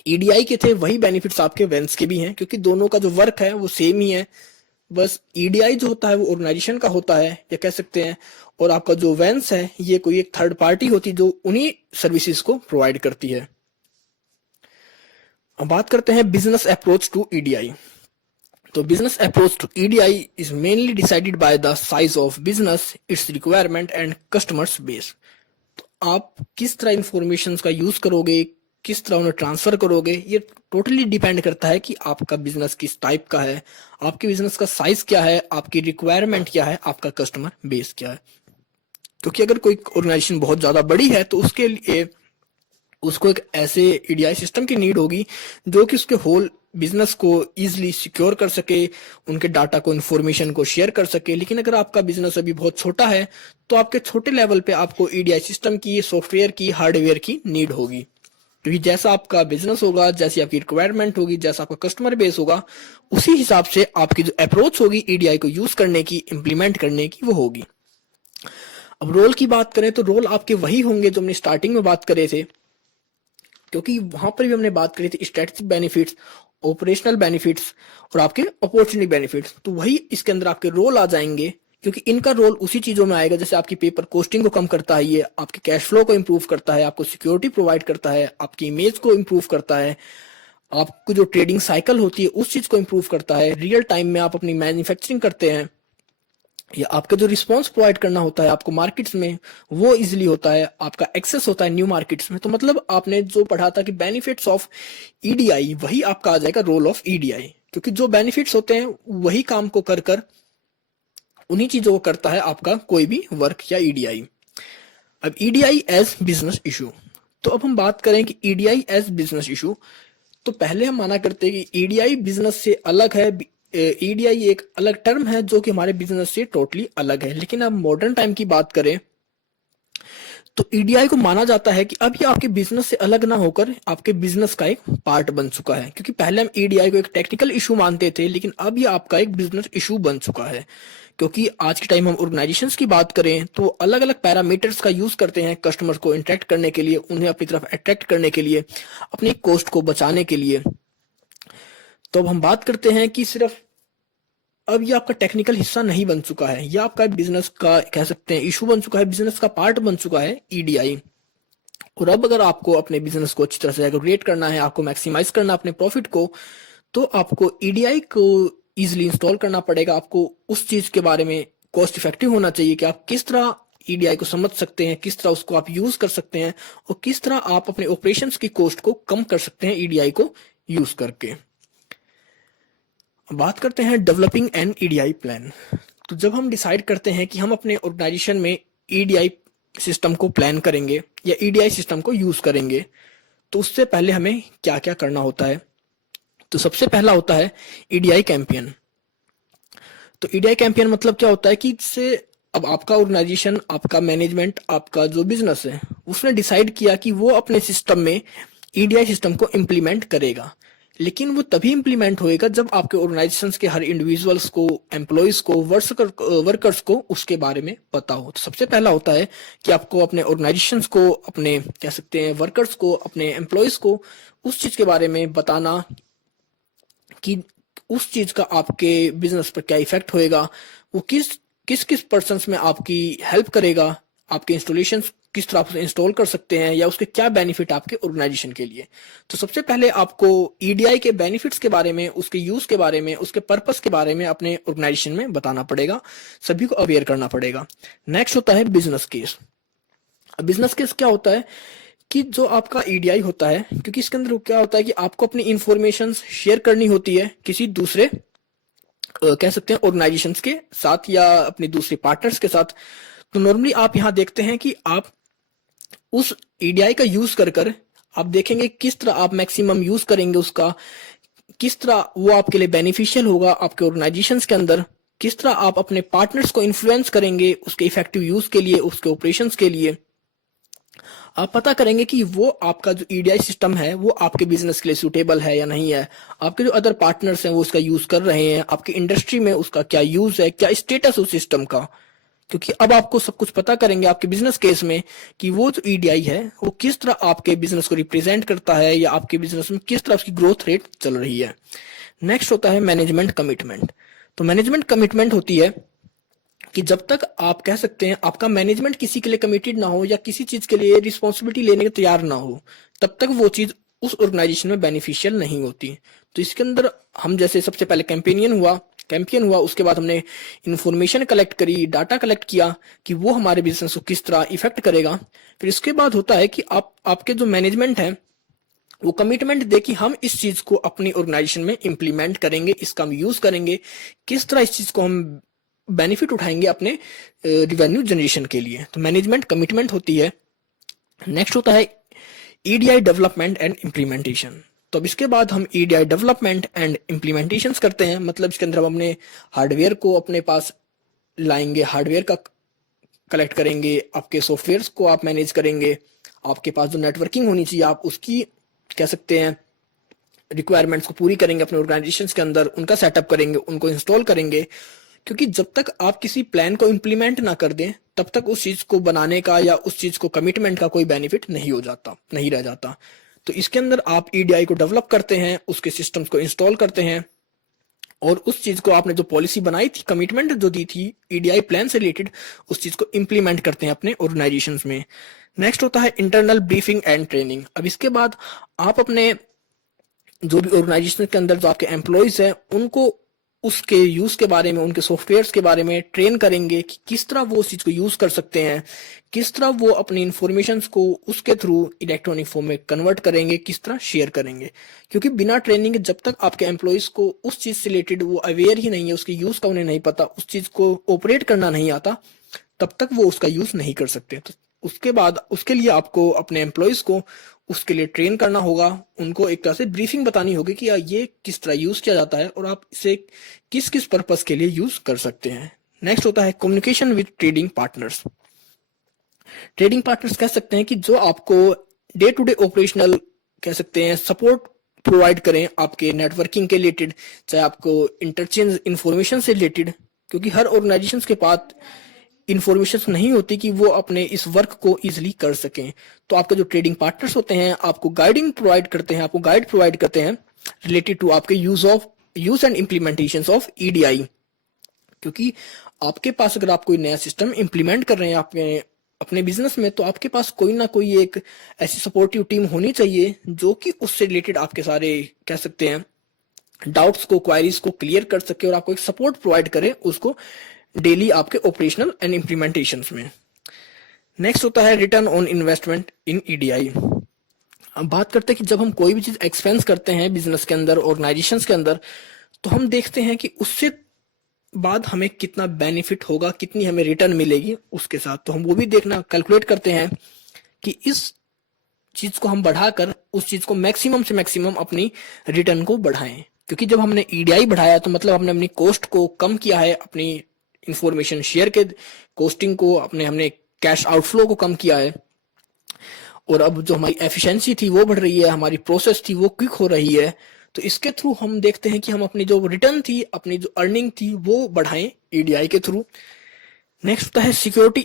ईडीआई के थे, वही बेनिफिट्स आपके वेंस के भी हैं, क्योंकि दोनों का जो वर्क है वो सेम ही है। बस ईडीआई जो होता है वो ऑर्गेनाइजेशन का होता है, या कह सकते हैं, और आपका जो वेंस है ये कोई एक थर्ड पार्टी होती है जो उन्हीं सर्विसेज को प्रोवाइड करती है। अब बात करते हैं बिजनेस अप्रोच टू ईडीआई। तो business approach to EDI is mainly decided by the size of business, its requirement and customers base. तो आप किस तरह इंफॉर्मेशन का यूज करोगे, किस तरह उन्हें ट्रांसफर करोगे, ये टोटली डिपेंड करता है कि आपका बिजनेस किस टाइप का है, आपके बिजनेस का साइज क्या है, आपकी रिक्वायरमेंट क्या है, आपका कस्टमर बेस क्या है। क्योंकि अगर कोई ऑर्गेनाइजेशन बहुत ज्यादा बड़ी है तो उसके लिए उसको एक ऐसे ईडीआई सिस्टम की नीड होगी जो कि उसके होल बिजनेस को इजिली सिक्योर कर सके, उनके डाटा को, इन्फॉर्मेशन को शेयर कर सके। लेकिन अगर आपका बिजनेस अभी बहुत छोटा है तो आपके छोटे लेवल पे आपको ईडीआई सिस्टम की, सॉफ्टवेयर की, हार्डवेयर की नीड होगी। क्योंकि जैसा आपका बिजनेस होगा, जैसी आपकी रिक्वायरमेंट होगी, जैसा आपका कस्टमर बेस होगा, उसी हिसाब से आपकी जो अप्रोच होगी ईडीआई को यूज करने की, इंप्लीमेंट करने की, वो होगी। अब रोल की बात करें तो रोल आपके वही होंगे जो हमने स्टार्टिंग में बात करे थे, क्योंकि वहां पर भी हमने बात करी थी स्ट्रेटेजिक बेनिफिट्स, ऑपरेशनल बेनिफिट्स और आपके अपॉर्चुनिटी बेनिफिट्स। तो वही इसके अंदर आपके रोल आ जाएंगे, क्योंकि इनका रोल उसी चीजों में आएगा। जैसे आपकी पेपर कोस्टिंग को कम करता है, ये आपके कैश फ्लो को इंप्रूव करता है, आपको सिक्योरिटी प्रोवाइड करता है, आपकी इमेज को इंप्रूव करता है, आपको जो ट्रेडिंग साइकिल होती है उस चीज को इंप्रूव करता है, रियल टाइम में आप अपनी मैन्युफैक्चरिंग करते हैं, या आपका जो रिस्पॉन्स प्रोवाइड करना होता है आपको मार्केट्स में वो इजिली होता है, आपका एक्सेस होता है न्यू मार्केट्स में। तो मतलब आपने जो पढ़ा था कि बेनिफिट्स ऑफ ईडीआई, वही आपका आ जाएगा रोल ऑफ ईडीआई। क्योंकि जो बेनिफिट्स होते हैं वही काम को कर कर उन्हीं चीजों को करता है आपका कोई भी वर्क या ईडीआई। अब ईडीआई एज बिजनेस इशू। तो अब हम बात करें कि ईडीआई एज बिजनेस इशू, तो पहले हम माना करते हैं कि ईडीआई बिजनेस से अलग है। ईडीआई एक अलग टर्म है जो कि हमारे बिजनेस से टोटली अलग है। लेकिन अब मॉडर्न टाइम की बात करें तो ईडीआई को माना जाता है कि अब ये आपके बिजनेस से अलग ना होकर आपके बिजनेस का एक पार्ट बन चुका है। क्योंकि पहले हम ईडीआई को एक टेक्निकल इशू मानते थे, लेकिन अब ये आपका एक बिजनेस इशू बन चुका है। क्योंकि आज के टाइम हम ऑर्गेनाइजेशंस की बात करें तो अलग अलग पैरामीटर्स का यूज करते हैं कस्टमर को इंटरेक्ट करने के लिए, उन्हें अपनी तरफ अट्रैक्ट करने के लिए, अपनी कॉस्ट को बचाने के लिए। तो अब हम बात करते हैं कि सिर्फ अब ये आपका टेक्निकल हिस्सा नहीं बन चुका है, ये आपका बिजनेस का, कह सकते हैं, इशू बन चुका है, बिजनेस का पार्ट बन चुका है ईडीआई। और अब अगर आपको अपने बिजनेस को अच्छी तरह से एग्रीगेट करना है, आपको मैक्सिमाइज करना अपने प्रॉफिट को, तो आपको ईडीआई को इजीली इंस्टॉल करना पड़ेगा, आपको उस चीज के बारे में कॉस्ट इफेक्टिव होना चाहिए कि आप किस तरह ईडीआई को समझ सकते हैं, किस तरह उसको आप यूज कर सकते हैं और किस तरह आप अपने ऑपरेशंस की कॉस्ट को कम कर सकते हैं ईडीआई को यूज करके। बात करते हैं डेवलपिंग एन ईडीआई प्लान। तो जब हम डिसाइड करते हैं कि हम अपने ऑर्गेनाइजेशन में ईडीआई सिस्टम को प्लान करेंगे या ईडीआई सिस्टम को यूज करेंगे, तो उससे पहले हमें क्या क्या करना होता है। तो सबसे पहला होता है ईडीआई कैंपेन। तो ईडीआई कैंपेन मतलब क्या होता है कि इससे अब आपका ऑर्गेनाइजेशन, आपका मैनेजमेंट, आपका जो बिजनेस है, उसने डिसाइड किया कि वो अपने सिस्टम में ईडीआई सिस्टम को इम्प्लीमेंट करेगा। लेकिन वो तभी इम्प्लीमेंट होएगा जब आपके ऑर्गेनाइजेशन के हर इंडिविजुअल्स को, एम्प्लॉयज को, वर्कर्स को उसके बारे में पता हो। तो सबसे पहला होता है कि आपको अपने ऑर्गेनाइजेशन को, अपने कह सकते हैं वर्कर्स को, अपने एम्प्लॉयज को उस चीज के बारे में बताना कि उस चीज का आपके बिजनेस पर क्या इफेक्ट होएगा, वो किस किस किस पर्सन में आपकी हेल्प करेगा, आपके इंस्टॉलेशन किस तरह से इंस्टॉल कर सकते हैं या उसके क्या बेनिफिट आपके ऑर्गेनाइजेशन के लिए। तो सबसे पहले आपको ईडीआई के बेनिफिट्स के बारे में, उसके यूज के बारे में, उसके पर्पस के बारे में अपने ऑर्गेनाइजेशन में बताना पड़ेगा, सभी को अवेयर करना पड़ेगा। नेक्स्ट होता है बिजनेस केस। बिजनेस केस क्या होता है कि जो आपका ईडीआई होता है, क्योंकि इसके अंदर क्या होता है कि आपको अपनी इंफॉर्मेशन शेयर करनी होती है किसी दूसरे कह सकते हैं ऑर्गेनाइजेशन के साथ या अपने दूसरे पार्टनर्स के साथ। तो नॉर्मली आप यहाँ देखते हैं कि आप उस ईडीआई का यूज कर आप देखेंगे किस तरह आप मैक्सिमम यूज करेंगे उसका, किस तरह वो आपके लिए बेनिफिशियल होगा आपके ऑर्गेनाइजेशन के अंदर, किस तरह आप अपने पार्टनर्स को इन्फ्लुएंस करेंगे उसके इफेक्टिव यूज के लिए, उसके ऑपरेशंस के लिए। आप पता करेंगे कि वो आपका जो ईडीआई सिस्टम है वो आपके बिजनेस के लिए सूटेबल है या नहीं है, आपके जो अदर पार्टनर्स हैं वो उसका यूज कर रहे हैं, आपकी इंडस्ट्री में उसका क्या यूज है, क्या स्टेटस उस सिस्टम का। क्योंकि अब आपको सब कुछ पता करेंगे आपके बिजनेस केस में कि वो जो ईडीआई है वो किस तरह आपके बिजनेस को रिप्रेजेंट करता है या आपके बिजनेस में किस तरह उसकी ग्रोथ रेट चल रही है। नेक्स्ट होता है मैनेजमेंट कमिटमेंट। तो मैनेजमेंट कमिटमेंट होती है कि जब तक आप कह सकते हैं आपका मैनेजमेंट किसी के लिए कमिटेड ना हो या किसी चीज के लिए रिस्पॉन्सिबिलिटी लेने के तैयार ना हो, तब तक वो चीज उस ऑर्गेनाइजेशन में बेनिफिशियल नहीं होती। तो इसके अंदर हम जैसे सबसे पहले कैंपेन हुआ, उसके बाद हमने इंफॉर्मेशन कलेक्ट करी, डाटा कलेक्ट किया कि वो हमारे बिजनेस को किस तरह इफेक्ट करेगा। फिर इसके बाद होता है कि आपके जो मैनेजमेंट है वो कमिटमेंट दे कि हम इस चीज को अपनी ऑर्गेनाइजेशन में इंप्लीमेंट करेंगे, इसका हम यूज करेंगे, किस तरह इस चीज को हम बेनिफिट उठाएंगे अपने रिवेन्यू जनरेशन के लिए। तो मैनेजमेंट कमिटमेंट होती है। नेक्स्ट होता है ईडीआई डेवलपमेंट एंड इम्प्लीमेंटेशन। तो अब इसके बाद हम ईडीआई डेवलपमेंट एंड इम्प्लीमेंटेशन करते हैं। मतलब इसके अंदर हम अपने हार्डवेयर को अपने पास लाएंगे, हार्डवेयर का कलेक्ट करेंगे, आपके सॉफ्टवेयर को आप मैनेज करेंगे, आपके पास जो नेटवर्किंग होनी चाहिए आप उसकी कह सकते हैं रिक्वायरमेंट्स को पूरी करेंगे अपने ऑर्गेनाइजेशन के अंदर, उनका सेटअप करेंगे, उनको इंस्टॉल करेंगे। क्योंकि जब तक आप किसी प्लान को इम्प्लीमेंट ना कर दें तब तक उस चीज को बनाने का या उस चीज को कमिटमेंट का कोई बेनिफिट नहीं रह जाता। तो इसके अंदर आप ईडीआई को डेवलप करते हैं, उसके सिस्टम्स को इंस्टॉल करते हैं और उस चीज को आपने जो पॉलिसी बनाई थी, कमिटमेंट जो दी थी ईडीआई प्लान से रिलेटेड, उस चीज को इम्प्लीमेंट करते हैं अपने ऑर्गेनाइजेशन में। नेक्स्ट होता है इंटरनल ब्रीफिंग एंड ट्रेनिंग। अब इसके बाद आप अपने जो भी ऑर्गेनाइजेशन के अंदर जो आपके एम्प्लॉयज हैं उनको उसके यूज के बारे में, उनके सॉफ्टवेयर्स के बारे में ट्रेन करेंगे कि किस तरह वो उस चीज को यूज कर सकते हैं, किस तरह वो अपनी इंफॉर्मेशन को उसके थ्रू इलेक्ट्रॉनिक फॉर्म में कन्वर्ट करेंगे, किस तरह शेयर करेंगे। क्योंकि बिना ट्रेनिंग के जब तक आपके एम्प्लॉयज को उस चीज से रिलेटेड वो अवेयर ही नहीं है, उसके यूज का उन्हें नहीं पता, उस चीज को ऑपरेट करना नहीं आता, तब तक वो उसका यूज नहीं कर सकते। तो उसके बाद उसके लिए आपको अपने एम्प्लॉयज को उसके लिए ट्रेन करना होगा, उनको एक तरह से ब्रीफिंग बतानी होगी कि ये किस तरह यूज किया जाता है और आप इसे किस किस पर्पस के लिए यूज कर सकते हैं। नेक्स्ट होता है communication with trading partners. Trading partners कह सकते हैं कि जो आपको डे टू डे ऑपरेशनल कह सकते हैं सपोर्ट प्रोवाइड करें आपके नेटवर्किंग के रिलेटेड, चाहे आपको इंटरचेंज इंफॉर्मेशन से रिलेटेड। क्योंकि हर ऑर्गेनाइजेशन के पास इंफॉर्मेशन नहीं होती कि वो अपने इस वर्क को इजिली कर सकें। तो आपके जो ट्रेडिंग पार्टनर्स होते हैं आपको गाइडिंग प्रोवाइड करते हैं, आपको गाइड प्रोवाइड करते हैं रिलेटेड टू आपके use and implementation of EDI. क्योंकि आपके पास अगर आप कोई नया सिस्टम इम्प्लीमेंट कर रहे हैं अपने बिजनेस में, तो आपके पास कोई ना कोई एक ऐसी सपोर्टिव टीम होनी चाहिए जो कि उससे रिलेटेड आपके सारे कह सकते हैं डाउट्स को, क्वायरीज को क्लियर कर सके और आपको एक सपोर्ट प्रोवाइड करे उसको डेली आपके ऑपरेशनल एंड इम्प्लीमेंटेशन में। नेक्स्ट होता है return on investment in EDI. अब बात करते हैं कि जब हम कोई भी चीज एक्सपेंस करते हैं बिजनेस के अंदर, ऑर्गेनाइजेशंस के अंदर, तो हम देखते हैं कि उससे बाद हमें कितना बेनिफिट होगा, कितनी हमें रिटर्न मिलेगी उसके साथ। तो हम वो भी देखना कैलकुलेट करते हैं कि इस चीज को हम बढ़ाकर उस चीज को मैक्सिमम से मैक्सिमम अपनी रिटर्न को बढ़ाएं। क्योंकि जब हमने ईडीआई बढ़ाया तो मतलब हमने अपनी कॉस्ट को कम किया है, अपनी इंफॉर्मेशन शेयर के कॉस्टिंग को, हमने कैश आउटफ्लो को कम किया है, और अब जो हमारी एफिशिएंसी थी वो बढ़ रही है, हमारी प्रोसेस थी वो क्विक हो रही है। तो इसके थ्रू हम देखते हैं कि हम अपनी जो रिटर्न थी, अपनी जो अर्निंग थी वो बढ़ाएं ईडीआई के थ्रू। नेक्स्ट होता है security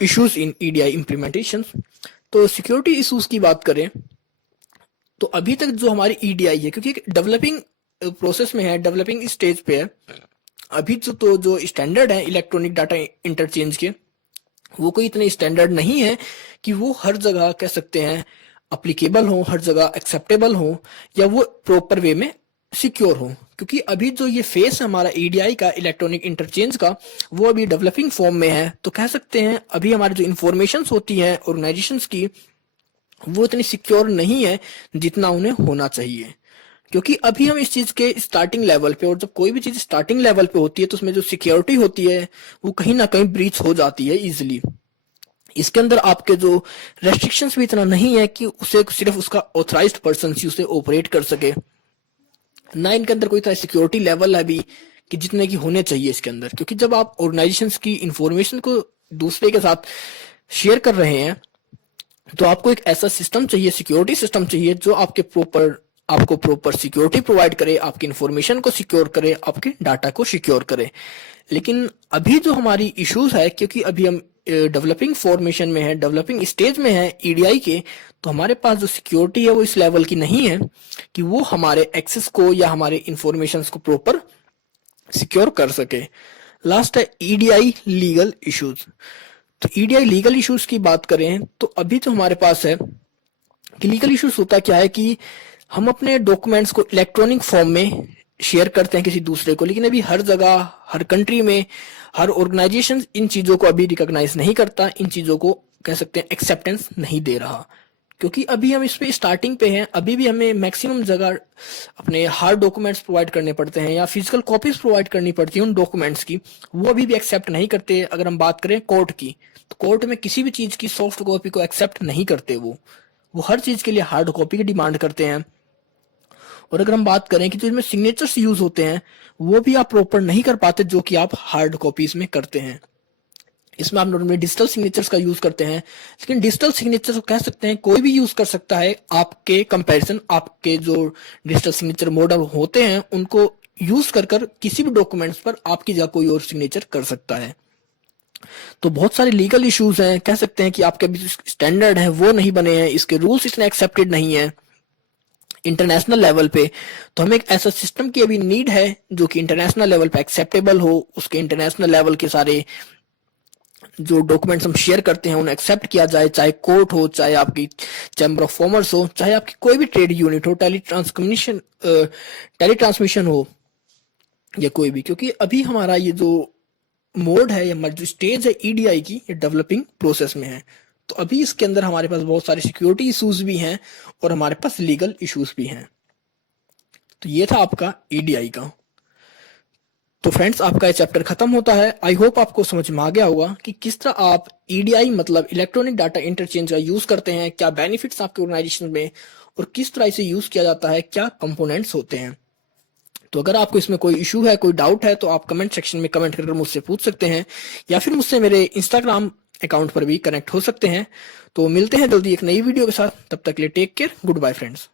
issues in EDI implementation. तो सिक्योरिटी इश्यूज की बात करें तो अभी तक जो हमारी ईडीआई है, क्योंकि डेवलपिंग प्रोसेस में है, डेवलपिंग स्टेज पे है, अभी जो स्टैंडर्ड है इलेक्ट्रॉनिक डाटा इंटरचेंज के, वो कोई इतने स्टैंडर्ड नहीं है कि वो हर जगह कह सकते हैं अप्लीकेबल हो, हर जगह एक्सेप्टेबल हो, या वो प्रॉपर वे में सिक्योर हो। क्योंकि अभी जो ये फेस है हमारा ईडीआई का, इलेक्ट्रॉनिक इंटरचेंज का, वो अभी डेवलपिंग फॉर्म में है। तो कह सकते हैं अभी हमारी जो इंफॉर्मेशन होती है ऑर्गेनाइजेशंस की, वो इतनी सिक्योर नहीं है जितना उन्हें होना चाहिए। क्योंकि अभी हम इस चीज के स्टार्टिंग लेवल पे, और जब कोई भी चीज स्टार्टिंग लेवल पे होती है तो उसमें जो सिक्योरिटी होती है वो कहीं ना कहीं ब्रीच हो जाती है इजिली। इसके अंदर आपके जो रेस्ट्रिक्शंस भी इतना नहीं है कि उसे सिर्फ उसका ऑथराइज्ड पर्सन ही उसे ऑपरेट कर सके, ना इनके अंदर कोई तरह सिक्योरिटी लेवल है भी कि जितने की होने चाहिए इसके अंदर। क्योंकि जब आप ऑर्गेनाइजेशंस की इंफॉर्मेशन को दूसरे के साथ शेयर कर रहे हैं तो आपको एक ऐसा सिस्टम चाहिए, सिक्योरिटी सिस्टम चाहिए, जो आपको प्रॉपर सिक्योरिटी प्रोवाइड करे, आपकी इंफॉर्मेशन को सिक्योर करे, आपके डाटा को सिक्योर करे। लेकिन अभी जो हमारी इश्यूज है, क्योंकि अभी हम डेवलपिंग फॉर्मेशन में है, डेवलपिंग स्टेज में है ईडीआई के, तो हमारे पास जो सिक्योरिटी है वो इस लेवल की नहीं है कि वो हमारे एक्सेस को या हमारे इंफॉर्मेशन को प्रॉपर सिक्योर कर सके। लास्ट है ईडीआई लीगल इश्यूज। तो ईडीआई लीगल इश्यूज की बात करें तो अभी जो हमारे पास है कि लीगल इश्यूज होता क्या है कि हम अपने डॉक्यूमेंट्स को इलेक्ट्रॉनिक फॉर्म में शेयर करते हैं किसी दूसरे को, लेकिन अभी हर जगह, हर कंट्री में, हर ऑर्गेनाइजेशन इन चीजों को अभी रिकॉग्नाइज नहीं करता, इन चीजों को कह सकते हैं एक्सेप्टेंस नहीं दे रहा। क्योंकि अभी हम इस पे स्टार्टिंग पे हैं, अभी भी हमें मैक्सिमम जगह अपने हार्ड डॉक्यूमेंट्स प्रोवाइड करने पड़ते हैं या फिजिकल कॉपीज प्रोवाइड करनी पड़ती है उन डॉक्यूमेंट्स की, वो अभी भी एक्सेप्ट नहीं करते। अगर हम बात करें कोर्ट की, तो कोर्ट में किसी भी चीज की सॉफ्ट कॉपी को एक्सेप्ट नहीं करते, वो हर चीज के लिए हार्ड कॉपी की डिमांड करते हैं। और अगर हम बात करें कि जो इसमें सिग्नेचर्स यूज होते हैं वो भी आप प्रॉपर नहीं कर पाते जो कि आप हार्ड कॉपीज में करते हैं। इसमें आप नॉर्मली डिजिटल सिग्नेचर्स का यूज करते हैं, लेकिन डिजिटल सिग्नेचर्स को कह सकते हैं कोई भी यूज कर सकता है। आपके कंपैरिजन, आपके जो डिजिटल सिग्नेचर मॉडल होते हैं उनको यूज कर किसी भी डॉक्यूमेंट्स पर आपकी जगह कोई और सिग्नेचर कर सकता है। तो बहुत सारे लीगल इश्यूज हैं, कह सकते हैं कि आपके अभी स्टैंडर्ड है वो नहीं बने हैं, इसके रूल्स इतने एक्सेप्टेड नहीं है इंटरनेशनल लेवल पे। तो हमें एक ऐसा सिस्टम की अभी नीड है जो कि इंटरनेशनल लेवल पे एक्सेप्टेबल हो, उसके इंटरनेशनल लेवल के सारे जो डॉक्यूमेंट्स हम शेयर करते हैं उन्हें एक्सेप्ट किया जाए, चाहे कोर्ट हो, चाहे आपकी चैम्बर ऑफ कॉमर्स हो, चाहे आपकी कोई भी ट्रेड यूनिट हो, टेली ट्रांसमिशन हो या कोई भी। क्योंकि अभी हमारा ये जो मोड है या हमारी जो स्टेज है ईडीआई की, ये डेवलपिंग प्रोसेस में है। तो अभी इसके अंदर हमारे पास बहुत सारे सिक्योरिटी इश्यूज भी हैं और हमारे पास लीगल इश्यूज भी हैं। तो ये था आपका ईडीआई का। तो फ्रेंड्स, आपका ये चैप्टर खत्म होता है। आई होप आपको समझ में आ गया होगा कि किस तरह आप ईडीआई मतलब इलेक्ट्रॉनिक डाटा इंटरचेंज का यूज करते हैं, क्या बेनिफिट्स आपके ऑर्गेनाइजेशन में, और किस तरह इसे यूज किया जाता है, क्या कंपोनेंट्स होते हैं। तो अगर आपको इसमें कोई इशू है, कोई डाउट है, तो आप कमेंट सेक्शन में कमेंट करके मुझसे पूछ सकते हैं, या फिर मुझसे मेरे इंस्टाग्राम अकाउंट पर भी कनेक्ट हो सकते हैं। तो मिलते हैं जल्दी एक नई वीडियो के साथ, तब तक के लिए take care, goodbye friends.